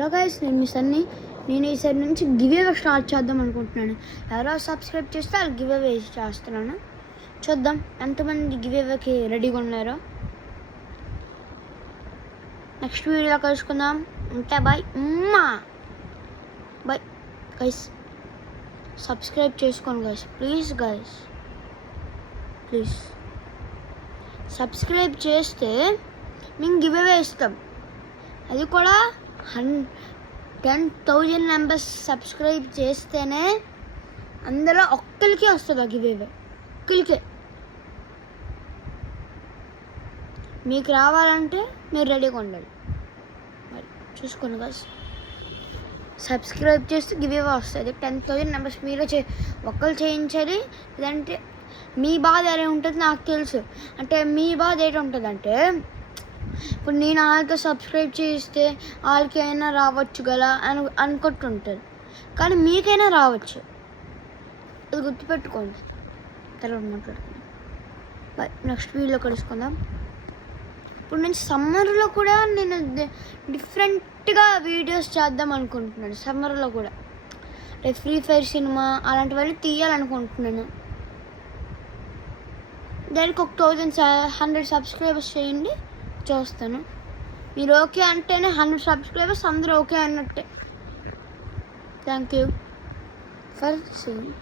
Hello guys, నేను ఈసారి నుంచి గివ్ అవే స్టార్ట్ చేద్దాం అనుకుంటున్నాను. ఎవరో సబ్స్క్రైబ్ చేస్తే వాళ్ళు గివ్ అవే చేస్తున్నాను. చూద్దాం ఎంతమంది గివ్ అవేకి రెడీగా ఉన్నారో. నెక్స్ట్ వీడియోలో కలుసుకుందాం. ఉంటే బాయ్ బాయ్ గైస్. సబ్స్క్రైబ్ చేసుకోండి గైస్, ప్లీజ్ సబ్స్క్రైబ్ చేస్తే మేము గివ్ అవే ఇస్తాం. అది కూడా 10,000 మెంబర్స్ సబ్స్క్రైబ్ చేస్తేనే అందులో ఒక్కరికి వస్తుంది ఆ గివ్ అవే. ఒక్కరికే. మీకు రావాలంటే మీరు రెడీగా ఉండాలి. మరి చూసుకోండి గాయ్స్, సబ్స్క్రైబ్ చేస్తే గివ్ అవే వస్తుంది. 10,000 మెంబర్స్ మీరు ఒక్కరు చేయించాలి. లేదంటే మీ బాధ ఎలా ఉంటుంది నాకు తెలుసు. అంటే మీ బాధ ఏంటి ఉంటుందంటే, ఇప్పుడు నేను వాళ్ళతో సబ్స్క్రైబ్ చేస్తే వాళ్ళకి అయినా రావచ్చు కదా అని అనుకుంటుంటుంది. కానీ మీకైనా రావచ్చు, అది గుర్తుపెట్టుకోండి. తర్వాత మాట్లాడుకుందాం. బాయ్. నెక్స్ట్ వీడియోలో కలుసుకుందాం. ఇప్పుడు నేను సమ్మర్లో కూడా నేను డిఫరెంట్గా వీడియోస్ చేద్దాం అనుకుంటున్నాను. సమ్మర్లో కూడా అంటే ఫ్రీ ఫైర్ సినిమా అలాంటివన్నీ తీయాలనుకుంటున్నాను. దానికి ఒక 1,100 సబ్స్క్రైబర్స్ చేయండి, చూస్తాను. మీరు ఓకే అంటేనే 100 సబ్స్క్రైబర్స్ అందరూ ఓకే అన్నట్టే. Thank you for seeing.